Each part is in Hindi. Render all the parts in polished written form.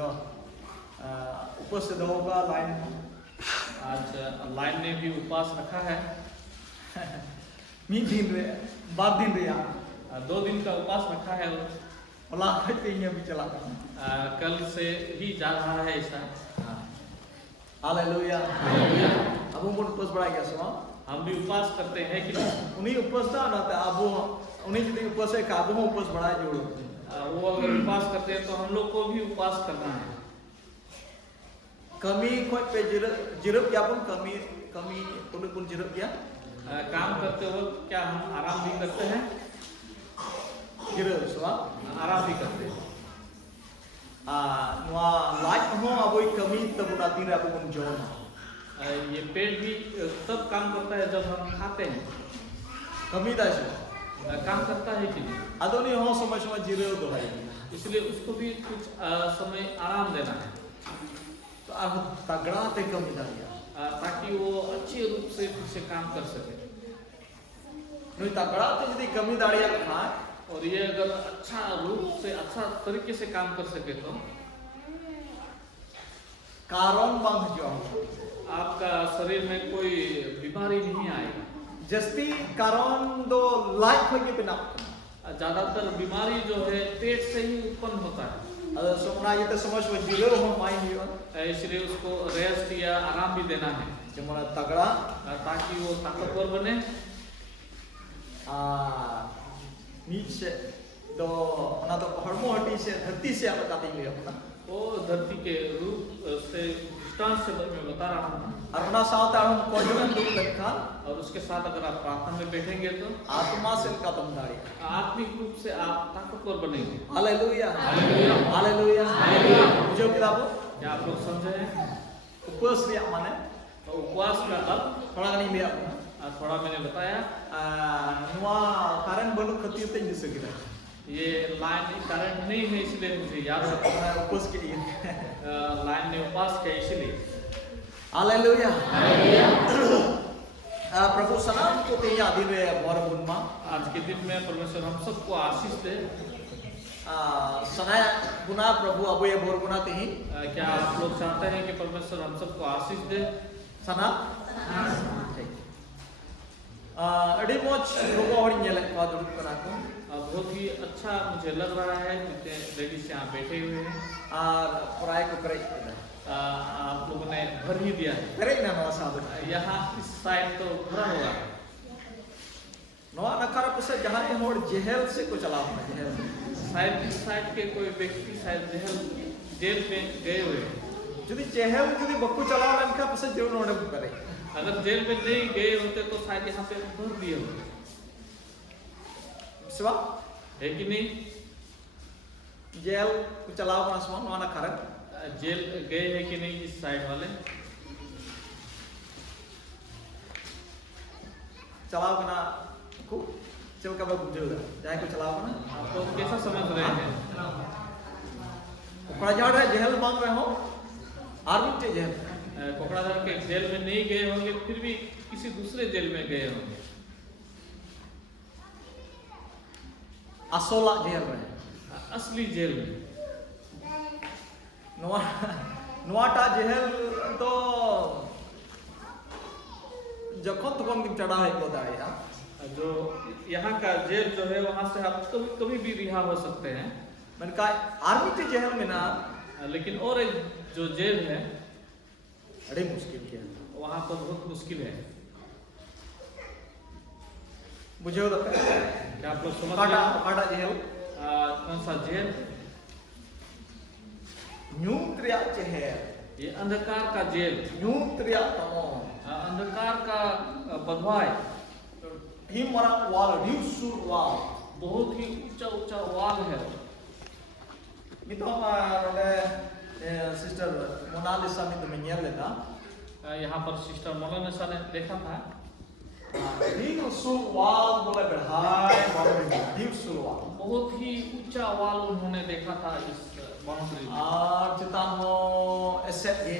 उपस्थित होगा लाइन। आज लाइन ने भी उपवास रखा है। मीन दिन रे बाद दिन रे 2 दिन का उपवास रखा है। होला के ये भी चला था। कल से ही जा रहा है ऐसा। हालेलुया। अब हम उपवास बढ़ा गया सुनो। हम भी उपवास करते हैं कि उन्हीं उपवास था ना अब उन्हीं यदि उपवास है काबू में उपवास बढ़ा जोड़ो। वो अगर उपवास करते हैं तो हम लोग को भी उपवास करना है। कमी कोई पे जिरप या कमी पुन जिरप या काम करते वक्त क्या हम आराम भी करते हैं? जिरप सुआ आराम भी करते हैं। लाइट हो अब कमी तब दिन रे अब जोन ये पेट भी तब काम करता है जब हम खाते हैं। कमी दास काम करता है कि नहीं? अदोनी हो समय समय जिरप दो है, इसलिए उसको भी कुछ समय आराम देना है। तो अब तगड़ा ते कमी दारिया ताकि वो अच्छे रूप से फिर से काम कर सके। नहीं तगड़ा ते यदि कमी दारिया खा और ये अगर अच्छा रूप से अच्छा तरीके से काम कर सके तो कारण बंध जो आपका शरीर में कोई बीमारी नहीं आएगी। जस्ती कारण दो लाइट होके बिना ज्यादातर बीमारी जो है पेट से ही उत्पन्न होता है। अगर सोना ये तो समझ में जिरो हो माइंड यो इसलिए उसको रेस्ट या आराम भी देना है जमना तगड़ा ताकि वो ताकतवर बने। नीचे दो ना तो हरमो हटी से धरती से आप बताते ही अपना वो धरती के रूप से डिस्टेंस से मैं बता रहा हूँ। और अपना साथ हम कॉन्फिडेंट लोग लिखा और उसके साथ अगर आप प्रार्थना में बैठेंगे तो आत्मा से का दमदारी आत्मिक रूप से आप ताकतवर बनेंगे। Hallelujah hallelujah hallelujah hallelujah. जो किताबो क्या आप लोग समझे हैं? उपवास रे माने तो उपवास का अर्थ थोड़ा नहीं लिया थोड़ा मैंने बताया। नुआ कारण बनु खती ते जिस गिरा ये लाइन करंट नहीं है इसलिए मुझे याद है उपवास के लिए लाइन ने उपवास किया इसलिए। Hallelujah hallelujah. प्रभु सलाम को ते याद रे बर बुनमा आज के दिन में परमेश्वर हम सबको आशीष दे। सनाया गुना प्रभु अब ये बोर गुना ते ही क्या आप लोग चाहते हैं कि परमेश्वर हम सबको आशीष दे? सना अड़ी मोच लोगों और ये लग पादुर करा को बहुत ही अच्छा मुझे लग रहा है जितने लेडीज यहाँ बैठे हुए हैं और पराय को करे आप लोगों ने भर ही दिया है। करे ना नवा साधु यहाँ इस साइड तो भरा हुआ है। नवा नकार पर से जहाँ ये होड़ जेहल से को चला हुआ जेहल शायद इस साइड के कोई व्यक्ति शायद जेल में गए हुए हैं। यदि जेहल यदि बक्कू चला लंका पर से जरूर नोड़े करे अगर जेल में नहीं गए होते तो शायद यहाँ पे भर दिए होते। सिवा है कि नहीं? जेल को चलाओ ना समान नवा नकार जेल गए हैं कि नहीं इस साइड वाले? चलाओ ना को चल का बाबू जो जाए को चलाओ ना आप लोग कैसा समझ रहे हैं? कोकराझाड़ रे जेहल मांग रहे हो आर्मी के जेहल कोकराझाड़ के जेल में नहीं गए होंगे फिर भी किसी दूसरे जेल में गए होंगे। असोला जेल में असली जेल में नवाटा जेहल तो जखन तखन की चढ़ा है बोदा है जो यहाँ का जेल जो है वहाँ से आप कभी कभी भी रिहा हो सकते हैं। मैंने कहा आर्मी के जेल में ना लेकिन और एक जो जेल है अरे मुश्किल क्या वहाँ पर बहुत मुश्किल है। मुझे क्या आप लोग समझ काटा जेल कौन सा जेल? न्यूत्रिया जेल ये अंधकार का जेल। न्यूत्रिया तमो अंधकार का बंधुआई हिमरा वाल ड्यूसुर वाल बहुत ही ऊंचा ऊंचा वाल है। मितो मारे सिस्टर मोनालिसा में तो मैं लेता यहाँ पर सिस्टर मोनालिसा ने देखा था। ड्यूसुर वाल बोले बढ़ाए बोले ड्यूसुर वाल बहुत ही ऊंचा वाल उन्होंने देखा था इस बाउंड्री में। चितानो ऐसे ये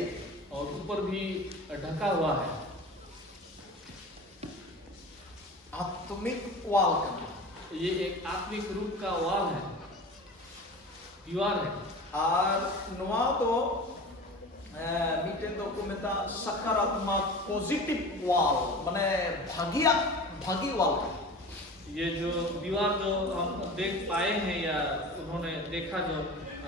और ऊपर भी ढका हुआ है। आत्मिक वाल का ये एक आत्मिक रूप का वाल है, दीवार है। Ar noa do miten do ko meta sakaratmak positive wall mane bhagi wall. ये जो दीवार जो हम देख पाए हैं या उन्होंने देखा जो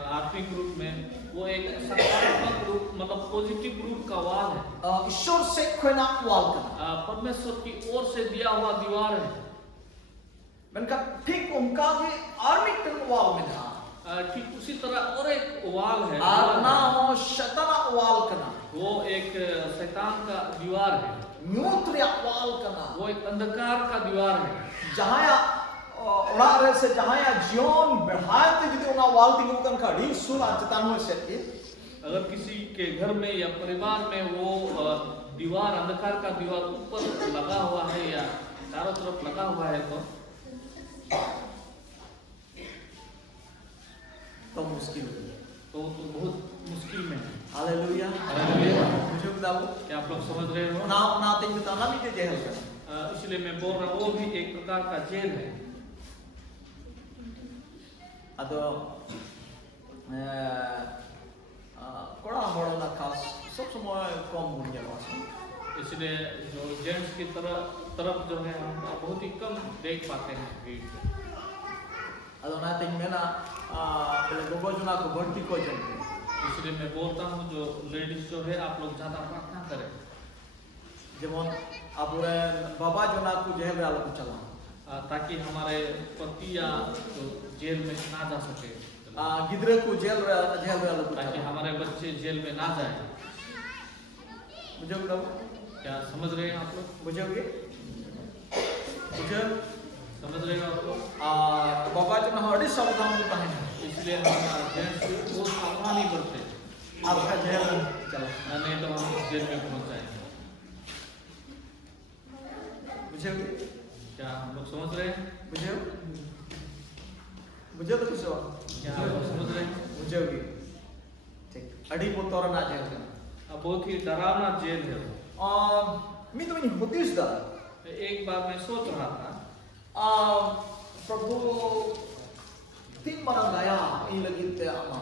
आत्मिक रूप में वो एक सकारात्मक रूप मतलब पॉजिटिव रूप का वाल है। ईश्वर से खोना wall kana. परमेश्वर की ओर से दिया हुआ दीवार है। Menka ठीक उनका भी armitan wall mena. ठीक उसी तरह और एक वाल है। Arna ho shatana wall kana. वो एक शैतान का दीवार है। Nyutria wall kana. वो एक अंधकार का दीवार है। Jahaya orang rasa jahaya jion berhayat jadi orang wall tinggalkan kadi sur ancetan ho setki. अगर किसी के घर में या परिवार में वो दीवार अंधकार का दीवार ऊपर लगा हुआ है या चारों तरफ लगा हुआ है तो मुश्किल तो बहुत मुश्किल में है। Hallelujah hallelujah. मुझे बताओ क्या आप लोग समझ रहे हो? ना tinggal tanah भी जेल का इसलिए मैं बोल रहा हूँ वो भी एक प्रकार का जेल है। atau कोड़ा बड़ा ना खास सब समय कम दुनिया पास इसलिए जो जेंट्स की तरफ जो है हम बहुत ही कम देख पाते हैं भीड़ में। atau na tinggal na पहले गोगो जना को भर्ती को जन्म इसलिए मैं बोलता हूँ जो लेडीज जो है आप लोग ज्यादा प्रार्थना करें। जेमन आपुरे बाबा जना को जेल में आलोक चला ताकि हमारे पति या तो जेल में ना जा सके। गिद्रे को जेल में आलोक ताकि हमारे बच्चे जेल में ना जाए। मुझे बताओ क्या समझ रहे हैं आप लोग? बुझोगे मुझे समझ रहे हो आप लोग? बाबा जना हमारे सावधान होता है इसलिए हम जेंट्स बहुत सावधानी बरते हैं। आपका जेल चला नहीं तो हम जेल में पहुंच जाएंगे। बुझोगे क्या हम लोग समझ रहे हैं? मुझे तो कुछ क्या आप लोग समझ रहे हैं? बुझोगे ठीक अड़ी बोतोर ना जेल का बहुत ही डरावना जेल है। मैं तो नहीं होती इस दर एक बार मैं सोच रहा था प्रभु तीन बार दया ये लगी ते आमा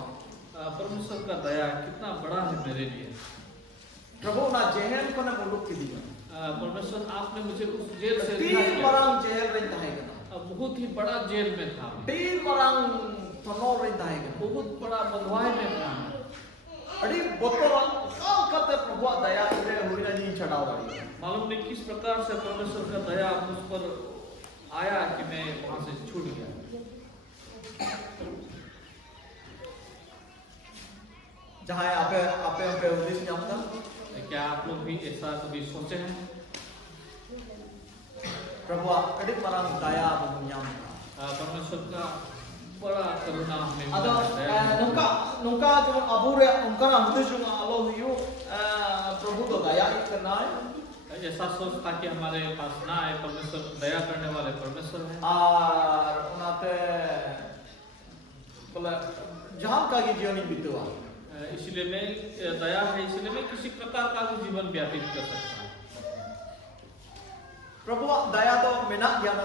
परमेश्वर का दया कितना बड़ा है मेरे लिए। प्रभु ना जेल को ना मुलुक की दी परमेश्वर आपने मुझे उस जेल से तीन बार जेल रहता है क्या बहुत ही बड़ा जेल में था। तीन बार तनो रहता है क्या बहुत बड़ा बंधुआई में था। अड़ी बोतोर कौन करते प्रभु दया इधर हुई ना जी चढ़ाओ गाड़ी मालूम नहीं किस प्रकार से परमेश्वर का दया मुझ पर आया कि मैं वहां से छूट गया। जहाँ आपे आपे आपे उद्देश्य जानता क्या आप लोग भी ऐसा कभी सोचे हैं? प्रभु अड़ी मरांग दया दुनिया में परमेश्वर का बड़ा करुणा हमें अदो मिला है। नुका जो अबूरे उनका ना उद्देश्य में आलो हियो प्रभु तो दया करना है ऐसा सोच ताकि हमारे पास ना आए। परमेश्वर दया करने वाले परमेश्वर है। और उनाते बोले जहाँ का की जीवन बीतवा इसलिए मैं दया है इसलिए मैं किसी प्रकार का भी जीवन व्यतीत कर सकता हूँ। प्रभु दया तो बिना ज्ञान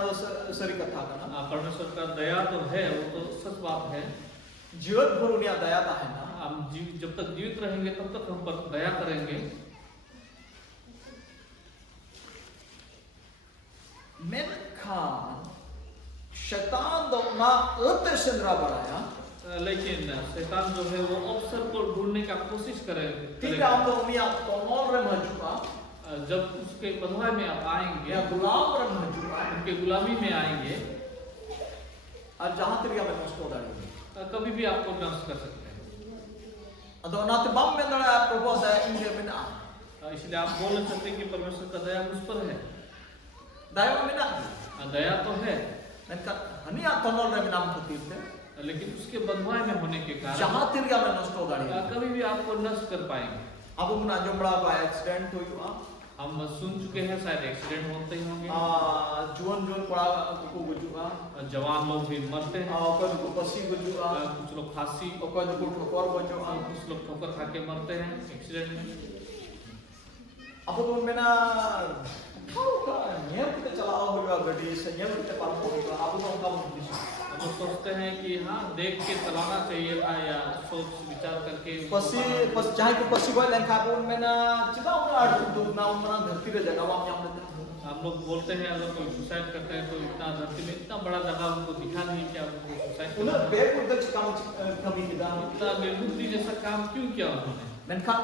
सरी कथा का ना परमेश्वर का दया तो है वो तो सच बात है। जीवन भर उन्हें दया था है ना हम जब तक जीवित रहेंगे तब तक हम पर दया करेंगे। शैतान तो ना अत्य संद्रा बनाया लेकिन शैतान जो है वो अवसर को ढूंढने का कोशिश करेगा। ठीक है हम तो उन्हें तो नॉन रे मजुआ जब उसके बंधुआई में आप आएंगे या गुलाम रे मजुआ उनके गुलामी में आएंगे और जहाँ तक हमें नष्ट हो जाएंगे कभी भी आपको नष्ट कर सकते हैं। अदो ना तो बम में दड़ा प्रभु दया इनके बिना इसलिए आप बोल सकते हैं कि परमेश्वर का दया मुझ पर है। दया में ना दया तो है मैंने हनिया तो नॉन रे नाम खतीर थे लेकिन उसके बंधुआई में होने के कारण जहाँ तक हमें नष्ट हो जाएंगे कभी भी आपको नष्ट कर पाएंगे। अब मुना जो बड़ा का एक्सीडेंट हुआ हम सुन चुके हैं शायद एक्सीडेंट होते ही होंगे। जुआन पड़ा को गुजुआ जवान लोग भी मरते हैं। कोई को पसी गुजुआ कुछ लोग फांसी कोई को ठोकर गुजुआ कुछ लोग ठोकर खा के मरते हैं एक्सीडेंट में। अब तो मैं ना नियम के चलाओ हुआ गाड़ी से नियम के पालन होगा अब तो उनका हम लोग सोचते हैं कि हाँ देख के चलाना चाहिए था या सोच विचार करके Pasti jahai ke pasti boy lain kapun mena coba orang ada duduk na orang धरती रे जगह वाम yang लेता हम लोग बोलते हैं अगर कोई सुसाइड करते हैं तो इतना धरती में इतना बड़ा जगह उनको दिखा नहीं कि उनको सुसाइड उन्हें बेर उधर काम कमी किया इतना निर्बुद्धि जैसा काम क्यों किया उन्होंने मेनखा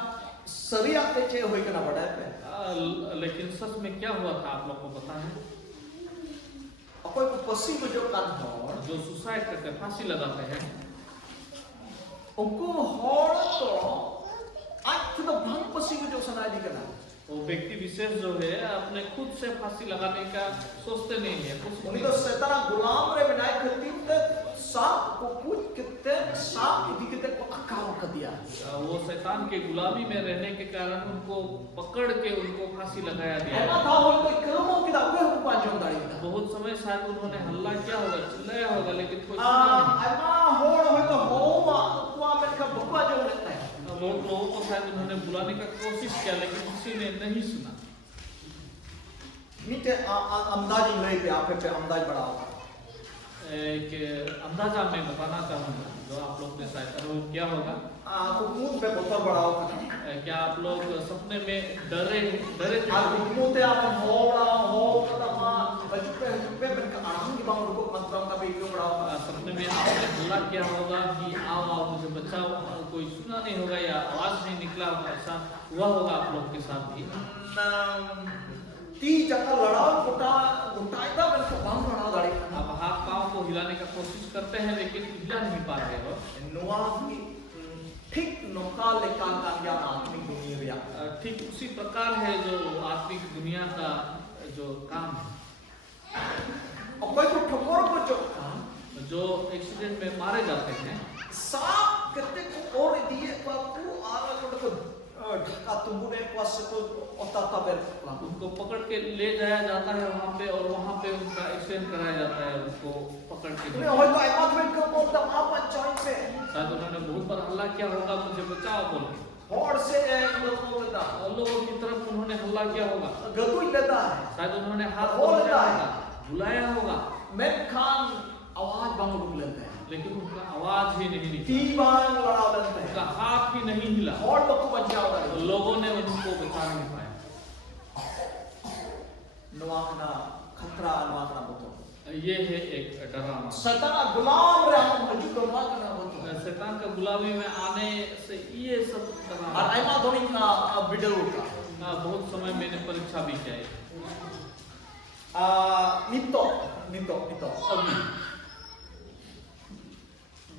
सरिया ते चे होई कना बड़ा है लेकिन सच में क्या हुआ था आप लोग को पता है अकोई को पसी को जो कान हो जो सुसाइड करके फांसी लगाते हैं उनको हॉर तो आज तो भंग पसी को जो सुनाई दी कना वो व्यक्ति विशेष जो है अपने खुद से फांसी लगाने का सोचते नहीं है उन्हीं तो शैतान गुलाम रे बनाए खतीब ते सांप को पूछ कितने सांप इधि कितने को अकाव कर दिया वो शैतान के गुलामी में रहने के कारण उनको पकड़ के उनको फांसी लगाया दिया ऐसा था वो कोई कर्मों की दावे हो पांचों दाड़ी बहुत समय शायद उन्होंने हल्ला किया होगा चिल्लाया होगा लेकिन कोई सुना नहीं ऐसा हो तो होवा तो में का भुआ जो लगता है बहुत लोगों को शायद उन्होंने बुलाने का कोशिश किया लेकिन किसी ने नहीं सुना नीचे अंदाजी ले पे आप पे अंदाज बढ़ाओ एक अंदाजा मैं बताना चाहूँगा जो आप लोग ने शायद अनुभव किया होगा कुकुन पे बहुत बढ़ाओ क्या आप लोग सपने में डरे थे आप कुकुन ते आप हो कदमा बचपे में का आराम की बात को मतलब का भी क्यों बढ़ाओ सपने में आपने हल्ला किया होगा कि आओ आओ मुझे बचाओ कोई सुना नहीं होगा या आवाज नहीं निकला होगा ऐसा हुआ होगा आप लोग के साथ भी ती जगह लड़ाओ घुटाइदा बन के बांध बढ़ाओ दाड़ी आप हाथ पांव को हिलाने का कोशिश करते हैं लेकिन हिला नहीं पा रहे हो नुआ की ठीक नौका लेका का या आत्मिक दुनिया ठीक उसी प्रकार है जो आत्मिक दुनिया का जो काम है और कोई को ठोकर को जो एक्सीडेंट में मारे जाते हैं सांप कितने को और दिए को आला को ढका तुमुने पास को ओता तबेर उनको पकड़ के ले जाया जाता है वहां पे और वहां पे उनका एक्सीडेंट कराया जाता है उनको पकड़ के ने होय तो आई बात में को बोलता आप पंचायत से शायद उन्होंने बहुत बार हल्ला किया होगा मुझे बचाओ बोल और से लोगों लेता लोगों की तरफ उन्होंने हल्ला किया होगा गदुई लेता है शायद उन्होंने हाथ बोलता है बुलाया होगा मैं खान आवाज बंद कर लेता है लेकिन उनका आवाज ही नहीं निकला तीबान लड़ा लेता है उनका हाथ ही नहीं हिला और को बचाओ तो लोगों ने उनको बचा नहीं पाया नवाकना खतरा नवाकना बोतो ये है एक डराना शैतान गुलाम रे हम मौजूद नवाकना बोतो शैतान का गुलामी में आने से ये सब डराना और आइमा धोनी का बिडल का बहुत समय मैंने परीक्षा भी किया नितो अभी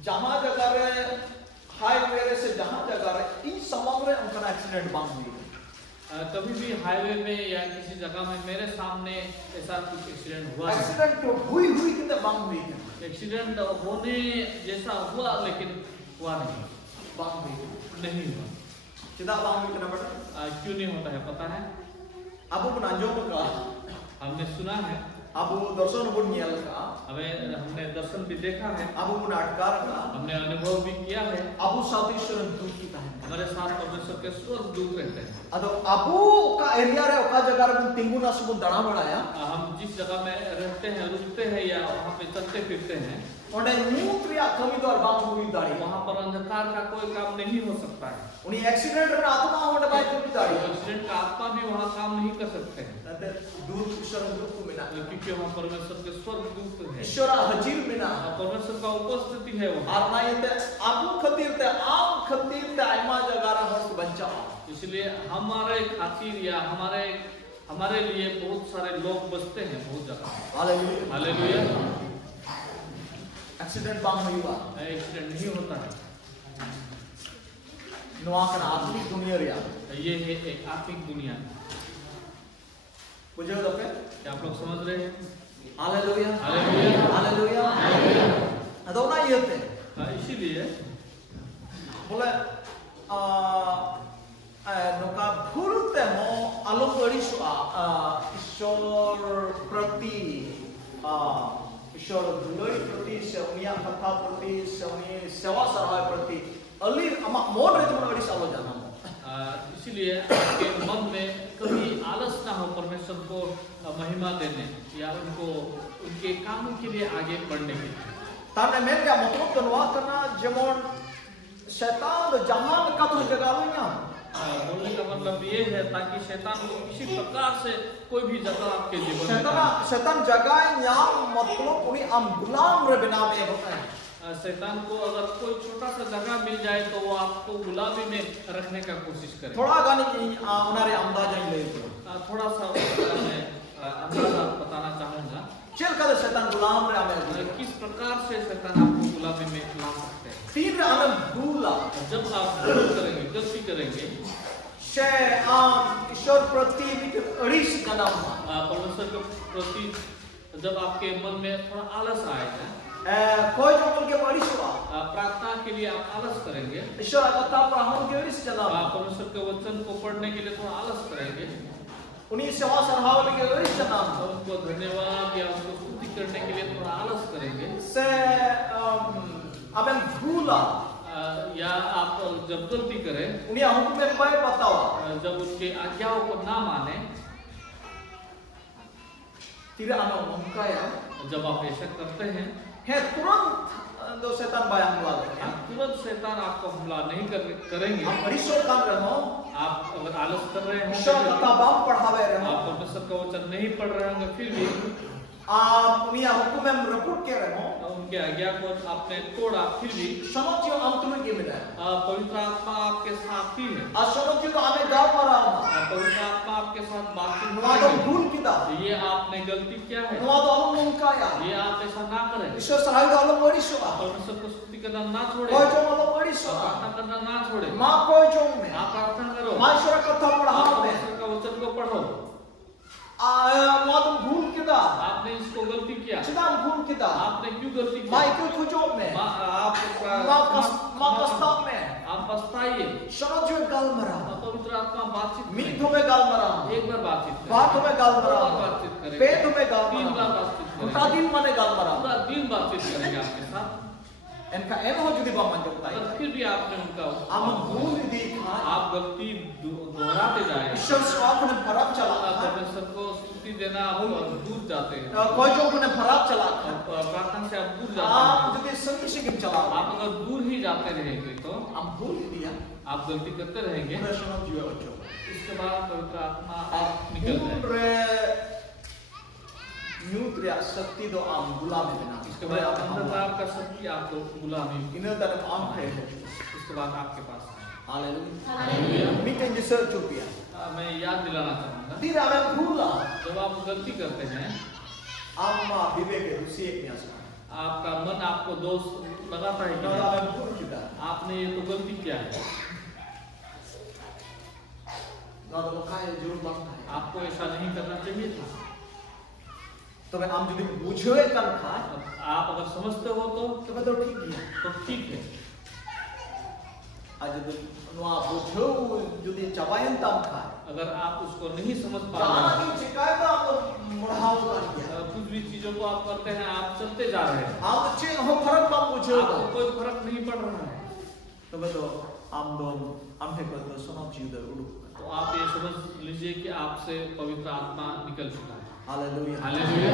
जहाँ जगह रे हाईवे रे से जहाँ जगह रे इन समग्र उनका एक्सीडेंट बांध हुई कभी भी हाईवे में या किसी जगह में मेरे सामने ऐसा कुछ एक्सीडेंट हुआ एक्सीडेंट तो हुई कितने बांध हुई एक्सीडेंट होने जैसा हुआ लेकिन हुआ नहीं बांध हुई नहीं हुआ कितना बांध हुई कितना बड़ा क्यों नहीं होता है पता है अब बनाजो का हमने सुना है अब दर्शन बुनियल का हमने दर्शन भी देखा है अब नाटकार का हमने अनुभव भी किया है अब सातीश्वर दूत की कहानी हमारे साथ परमेश्वर के स्वर्ग दूत रहते हैं अदो अबू का एरिया रे ओका जगह रे तिंगुना सुबह दड़ा बढ़ाया हम जिस जगह में रहते हैं रुकते हैं या वहाँ पे चलते फिरते हैं ओडे मूत रिया कमी दर बांध हुई दाड़ी वहाँ पर अंधकार का कोई काम नहीं हो सकता है उन्हीं एक्सीडेंट रे आत्मा होने बाय कमी दाड़ी एक्सीडेंट का आत्मा भी वहाँ काम नहीं कर सकते हैं नते दूर ईश्वर दूत को मिला क्योंकि वहाँ परमेश्वर के स्वर्ग दूत है ईश्वर हजीर मिला परमेश्वर का उपस्थिति है वहाँ और ना ये आपू खतीर ते आम खतीर ते आइमा जगह रा होस्ट बच्चा इसलिए हमारे खातिर या हमारे लिए बहुत सारे लोग बचते हैं बहुत जगह हालेलुया हालेलुया एक्सीडेंट बांध हुई बा एक्सीडेंट नहीं होता है नवाकन आत्मिक दुनिया रिया ये है एक आत्मिक दुनिया बुझे हो पे क्या आप लोग समझ रहे हैं हालेलुया हालेलुया हालेलुया अदो ना ये थे इसीलिए बोले नोका भूलते हो आलोक अड़िसुआ ईश्वर प्रति ईश्वर दुलई प्रति से उनिया कथा प्रति से उनी सेवा सराय प्रति अली अमा मोन रे तुम अड़िस आलो जाना इसीलिए आपके मन में कभी आलस ना हो परमेश्वर को महिमा देने या उनको उनके कामों के लिए आगे बढ़ने के लिए Tanda mereka motor doa karena jemon setan jangan katul jagalunya. बोलने का मतलब ये है ताकि शैतान को किसी प्रकार से कोई भी जगह आपके जीवन में Setan jaganya मतलब उन्हें am गुलाम रे बनावे होता है. शैतान को अगर कोई छोटा सा जगह मिल जाए तो वो आपको गुलामी में रखने का कोशिश करे. थोड़ा गाने की उनारे अंदाजा ही ले. थोड़ा सा मैं अंदाजा बताना चाहूँगा. चल कर शैतान गुलाम रे आमे. किस प्रकार से शैतान आपको गुलामी में ला सकते हैं. फिर आमे भूला. जब आप भूल करेंगे, गलती करेंगे, ईश्वर प्रति अड़ीस कदम. परमेश्वर के प्रति जब आपके मन में थोड़ा आलस आएगा, कोई जो मन के अड़ीस हुआ. प्रार्थना के लिए आप आलस करेंगे. ईश्वर कथा पढ़ाने के अड़ीस कदम. परमेश्वर के वचन को पढ़ने के लिए थोड़ा आलस करेंगे. उन्हीं सेवा सराहने के अड़ीस कदम. उनको धन्यवाद या उनको स्तुति करने के लिए थोड़ा आलस करेंगे. से आमे भूला. या आप जब गलती करें, उन्हें हुक्म में पाए बताओ. जब उनके आज्ञाओं को ना माने, tidak ada mengkaya. जब आप ऐसा करते हैं, तुरंत दो शैतान बाया हमला करेंगे. तुरंत शैतान आपको हमला नहीं करेंगे. हम ईश्वर काम रहो. आप अगर आलस कर रहे हो, ईश्वर कथा बाप पढ़ावे रहो. आप परमेश्वर का वचन नहीं पढ़ रहे होंगे, फिर भी आप उन्हें हुक्म में रपूट के रहो. उनके आज्ञा को आपने तोड़ा, फिर भी समझियो हम तुम्हें के मिला. पवित्र आत्मा आपके साथ ही है. समझियो तो हमें गाँव मरा. पवित्र आत्मा आपके साथ बातचीत नुआदो भूल किदा. ये आपने गलती क्या है, नुआदो अलम मुंकाया. ये आप ऐसा ना करें. ईश्वर सहाय दो अलम वरिष्ठवा. परमेश्वर को स्तुति करना ना छोड़े. कोई जो अलम वरिष्ठवा. प्रार्थना करना ना छोड़े. माँ कोई जो में. आप प्रार्थना करो. माँ ईश्वर कथा पढ़ाओ में. परमेश्वर का वचन को पढ़ो. नुआदो भूल किदा. आपने इसको गलती किया. चिदाम भूल किदा. आपने क्यों गलती की? माँ क्यों खुजो में. आप कस्ताव में. आप पछताइए. समझियो गाल मरा. पवित्र आत्मा बातचीत मीठो में गाल मरा. एक बार बातचीत करें. बात में गाल मरा. बातचीत करें. पेट में गाल तीन मरा. बार बातचीत करें. उनका दिन माने गाल मरा. पूरा दिन बातचीत करेंगे आपके साथ. इनका एम हो जुदी बामन जब ताई. अगर फिर भी आपने उनका हम भूल देखा. आप गलती दोहराते जाए. ईश्वर स्वाप ने फराब चला. परमेश्वर को स्तुति देना आप दूर जाते हैं. कोई जो ने फराब चला. प्रार्थना से आप दूर जाते हैं. आप जुदी संगी से किम चला. आप अगर दूर ही जाते रहेंगे तो हम भूल दिया. आप गलती करते रहेंगे. प्रश्न जीव बच्चों. इसके बाद पवित्र आत्मा आप निकल जाए. न्यूट्रिया शक्ति दो आम गुलामी बना. इसके बाद अंधकार का शक्ति आपको गुलामी. इन्हें तरफ आम है. इसके बाद आपके पास हालेलुया. मीटिंग जिसे चुपिया. मैं याद दिलाना चाहूँगा. फिर हमें भूला. जब आप गलती करते हैं, आम्मा विवेक दूसरी एक न्यास. आपका मन आपको दोष लगाता है कि हमें भूल किया. आपने ये तो गलती किया है. ना तो काय जरूर बनता है. आपको ऐसा नहीं करना चाहिए था. तो मैं आम जुदी बुझे कल खा. आप अगर समझते हो तो मैं तो ठीक है. तो ठीक है. आज तो नुआ बुझो जुदी चबायन तम खा. अगर आप उसको नहीं समझ पा जाना रहे की शिकायत आप तो मुढ़ाव कर दिया. कुछ भी चीजों को आप करते हैं, आप चलते जा रहे हैं. आप चीज हो फर्क बम बुझो. आपको कोई फर्क नहीं पड़ रहा है. तो मैं तो आम दो आम है को तो सुनो जीव उड़ू. तो आप ये समझ लीजिए कि आपसे पवित्र आत्मा निकल चुका है. हालेलुया. हालेलुया.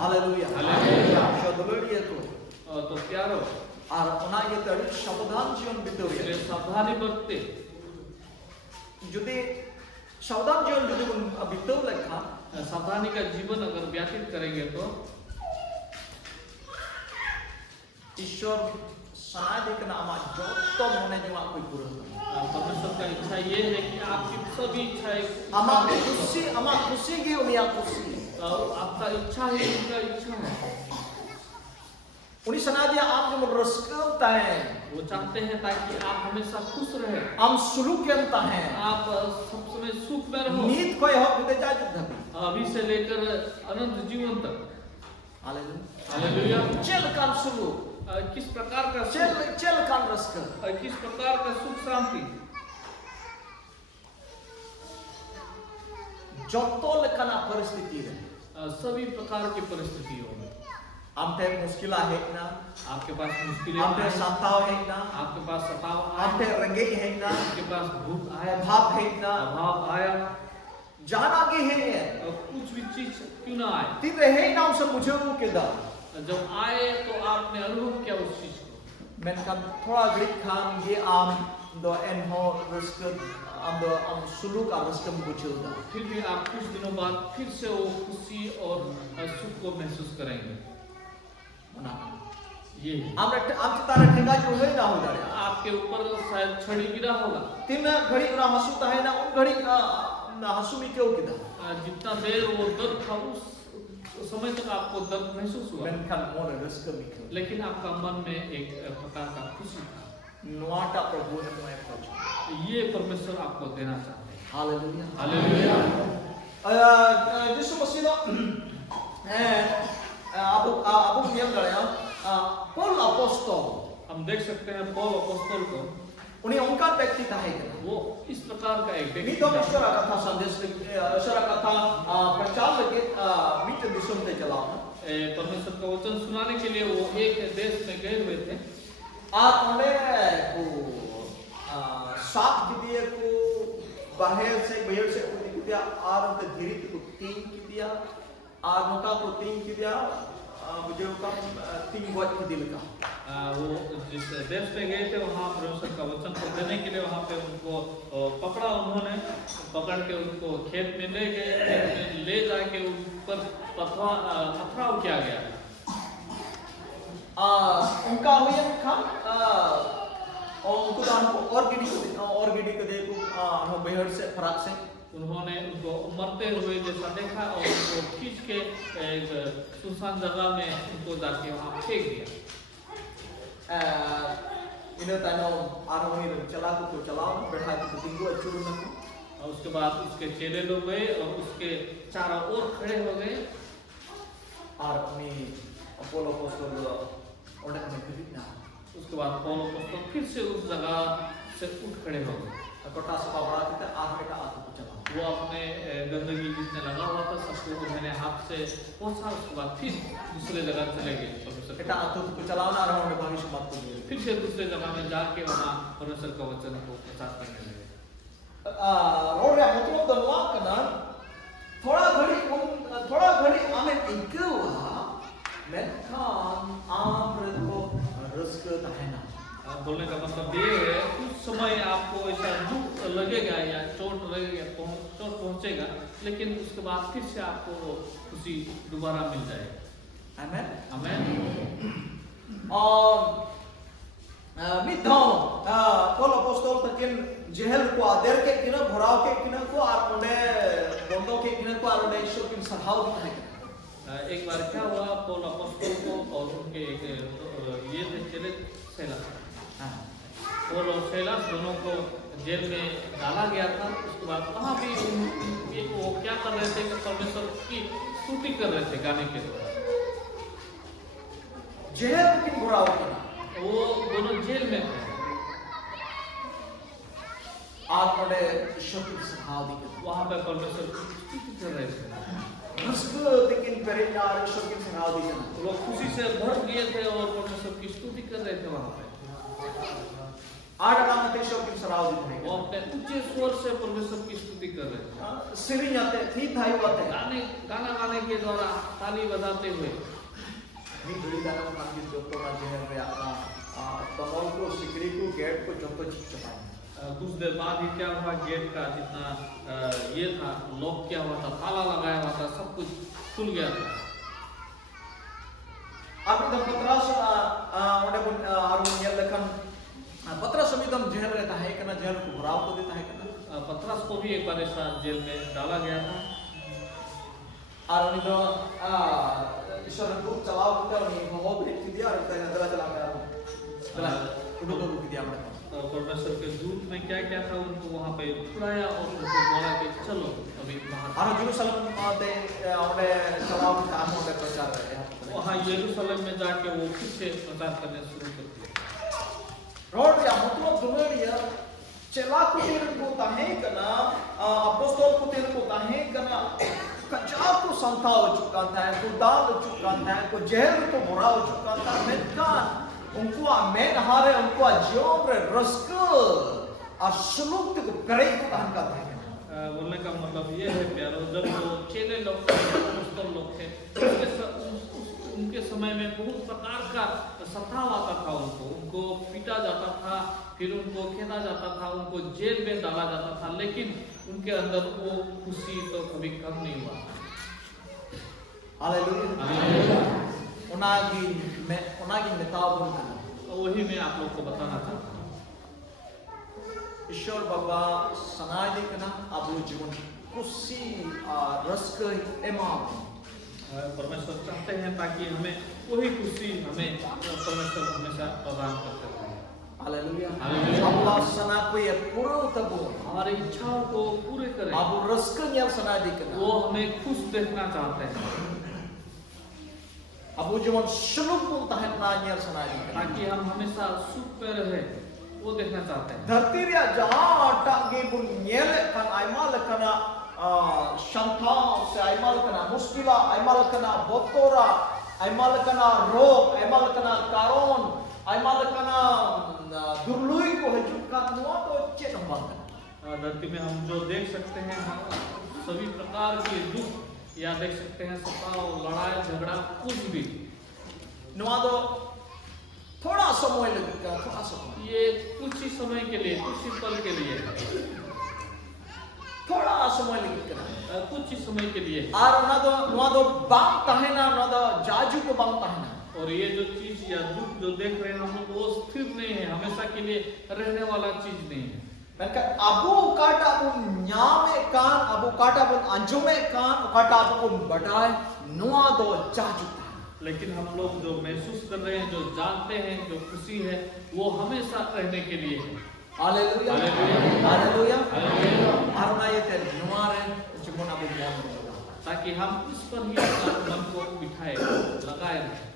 हालेलुया. हालेलुया. शब्दोड़िए तो प्यारो, और उना ये तड़ी सावधान जीवन बिताओ. सावधानी बरते. जुदी सावधान जीवन जुदी बिताओ लेखा. सावधानी का जीवन अगर व्यतीत करेंगे तो ईश्वर सना देखना आमा जो तो मने जो कोई पूरा. परमेश्वर का इच्छा ये है कि आपकी सभी इच्छाएं आमा खुशी की उनिया खुशी. आपका इच्छा है, उनका इच्छा है. उन्हीं सना दिया आप जो रस्कता है. वो चाहते हैं ताकि आप हमेशा खुश रहे. हम सुलूक करता है. आप सब समय सुख में रहो. नीत कोई हो बिते जा जुदा. अभी से लेकर अनंत जीवन तक. हालेलुया. चल कान सुलूक. किस प्रकार का चल कान रस्क. किस प्रकार का सुख शांति. जो तो लेकना परिस्थिति है. सभी प्रकार की परिस्थितियों में हम पे मुश्किल है ना. आपके पास मुश्किलें हम पे आए, सताव है ना. आपके पास सताव हम आया, पे रंगे है ना. आपके पास भूख आया, अभाव है ना. अभाव आया, जाना के है. और कुछ भी चीज क्यों ना आए. ती रहे नाम से मुझे वो के दा. जब आए तो आपने अनुभव किया उस चीज को। Menkan thora grit kham ge am do enho risk am do am suluk am risk buchilda. फिर भी आप कुछ दिनों बाद फिर से वो खुशी और सुख को महसूस करेंगे। Mana? ये am tara thenga jo hoy na ho dare. आपके ऊपर शायद छड़ी गिरा होगा। Tin ghadi na hasu ta hai na un ghadi na hasu mi kyo kida. जितना देर वो दर्द था उस समय तक आपको दर्द महसूस हुआ, Menkan mon risk mi kyo. लेकिन आपका मन में एक प्रकार का खुशी था। Nuata prabhu ne mai approach. ये परमेश्वर आपको देना चाहते हैं। Hallelujah. Hallelujah. Yesu Masih lo abu niam dare Paul apostol. हम देख सकते हैं पौल अपोस्तल को, Uni ongkan व्यक्ति था है क्या? वो इस प्रकार का एक व्यक्ति Ini dong था। isyara kata sandes isyara kata percaya lagi mit disum te jalan. परमेश्वर का वचन सुनाने के लिए वो एक देश में गए हुए थे। आप उन्हें को सात किदिया को बाहर से किदिया आर उनके धीरे को 3 किदिया आर नौका को 3 किदिया मुझे कम 3 वॉट किदिल का। वो जिस देश पे गए थे वहाँ परमेश्वर का वचन को देने के लिए वहाँ पे उनको पकड़ा, उन्होंने पकड़ के उनको खेत में ले गए, खेत में ले जाके उन पर पथराव किया गया। उनका हुआ काम उनको तो हमको और गिडी को देखो हम बेहद से फराक से उन्होंने उनको मरते हुए जैसा देखा और उनको खींच के एक सुनसान जगह में उनको जाके वहाँ फेंक दिया। इन्हें तानो आरोही चला को चलाओ बैठा को तिंगो अचूर न और उसके बाद उसके चेले लोग गए और उसके चारों ओर खड़े हो गए और अपनी अपोलो अपोस्टल ऑर्डर में खरीदना। उसके बाद पौल अपोस्तल फिर से उस जगह से उठ खड़े हो गए। कोटा सभा बड़ा था आठ बेटा आठ को चला वो अपने गंदगी जिसने लगा हुआ था सबको उन्होंने हाथ से पोंछा, उसके बाद फिर दूसरे जगह चले गए। बेटा आठ को चलाना रहा उन्हें भविष्य बात को फिर से दूसरे जगह में जाके वहाँ परमेश्वर का वचन को प्रचार करने लगे। रोड रे मतलब दनवा कना थोड़ा घड़ी आने इनको मेंखान आम्र को रिस्क ताहेना। बोलने का मतलब ये है कुछ समय आपको ऐसा दुख लगेगा या चोट लगेगा, चोट पहुंचेगा, लेकिन उसके बाद फिर से आपको खुशी दोबारा मिल जाएगी। आमेन आमेन। और मिथाओ पौल अपोस्तल तकिन जेल को आदर के किना भराव के किना को और उन्हें बंदों के किना को और उन्हें ईश्वर की सराहना दिखाई। एक बार क्या हुआ, पौल अपोस्तल को और उनके एक ये चेले सैलास, पौल और सैलास दोनों को जेल में डाला गया था। उसके बाद वहाँ भी वो क्या कर रहे थे कि परमेश्वर की स्तुति कर रहे थे गाने के द्वारा। जेल की भराव करना वो दोनों जेल में थे। आप उन्हें ईश्वर की सराहना दिखाई। वहाँ पे परमेश्वर की स्तुति कर रहे थे। उसको लेकिन परेशान और ईश्वर की सराहना दिखाना। वो खुशी से भर गए थे और परमेश्वर की स्तुति कर रहे थे वहाँ पे। आठ नाम ते ईश्वर की सराहना दिखाई। वो अपने ऊंचे स्वर से परमेश्वर की स्तुति कर रहे थे। सिरी जाते थी थाई होते गाना गाने के द्वारा ताली बजाते हुए। बड़ी दाना काम की जो तो ना जेल में अपना तमाम को सिकड़ी को गेट को जो तो चीज चपाई। कुछ देर बाद ही क्या हुआ, गेट का जितना ये था लॉक किया हुआ था, ताला लगाया हुआ था, सब कुछ खुल गया था। आप इधर पत्रास उन्हें आरुण्य लेखन पत्रास अमितम जेल रहता है कि ना जेल को भराव को देता है कि ना पत्रास को भी एक बार ऐसा जेल में डाला गया था। आरुण्य ईश्वर को चलाओ करते हैं उन्हें बहुत भेज दिया और इतना नजर चला गया चला उनको तो बुक दिया हमने। परमेश्वर के दूत ने क्या किया था, उनको वहाँ पे छुड़ाया और उनको बोला कि चलो अभी बाहर। और यरूशलेम आते उन्हें चलाओ काम उन्हें प्रचार रहे हैं। वहाँ यरूशलेम में जाके वो फिर से प्रचार करने शुरू कर दिया। रोड या मतलब दुनिया चला को तेरे को ताहे करना अपोस्तल को तेरे को ताहे करना कच्चा को संता हो चुका था, को दाल हो चुका था, को जेल को भरा हो चुका था। मेंखान उनको आमेन हारे उनको जीवन रे रस्क असलुक्त को करे को कहन का था। बोलने का मतलब ये है प्यारो, जब वो चेले लोग थे, अपोस्तल लोग थे, उनके समय में बहुत प्रकार का सताव आता था, उनको पीटा जाता था, फिर उनको खेदा जाता था, उनको जेल में डाला जाता था, लेकिन उनके अंदर वो खुशी तो कभी कम नहीं हुआ। हालेलुया। उनागी मेताबुन kana. तो वही मैं आप लोग को बताना चाहता हूँ। ईश्वर बाबा सनादि kana abu जीवन खुशी रस्क एमाम परमेश्वर चाहते हैं ताकि हमें वही खुशी हमें परमेश्वर हमेशा प्रदान करते हैं। Hallelujah. Hallelujah. Allah sana ko ye puro tabu हमारी इच्छाओं को पूरे करें। abu rusk nyal sanadi kana. वो हमें खुश देखना चाहते हैं Abu जीवन सुलभ pun tahan na nyal sanadi kana. ताकि हम हमेशा सुख में रहे, वो देखना चाहते हैं। धरती रे जहां टागे बुन nyel kan aimal kana शंताओं से aimal kana मुश्किला aimal kana बोतोरा aimal kana रोग aimal kana कारोन aimal kana दुर्लुई को हजुका नुआ तो चेत हम धरती में हम जो देख सकते हैं, हम सभी प्रकार के दुख या देख सकते हैं, सताव, लड़ाई झगड़ा, कुछ भी नुआ तो थोड़ा समय लगेगा, थोड़ा समय ये कुछ ही समय के लिए, कुछ ही पल के लिए, थोड़ा समय लगेगा कुछ ही समय के लिए। और नुआ तो बांग तहना नुआ तो जाजू को बांग तहना और ये जो चीज या दुख जो देख रहे हैं हम लोग, वो स्थिर नहीं है, हमेशा के लिए रहने वाला चीज नहीं है। Maka abu kata pun nyame kan, abu kata pun anjume kan, kata pun badai, nuआ दो जाजुता। लेकिन हम लोग जो महसूस कर रहे हैं, जो जानते हैं, जो खुशी है, वो हमेशा रहने के लिए है। Hallelujah, hallelujah, hallelujah, hallelujah. Aarna ये तेरे नुआ रे, चुमन अबू ध्यान देगा। ताकि हम इस पर ही अपना मन को बिठाए, लगाए रखें।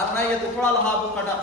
आरना ये तो थोड़ा लहा अबू कटा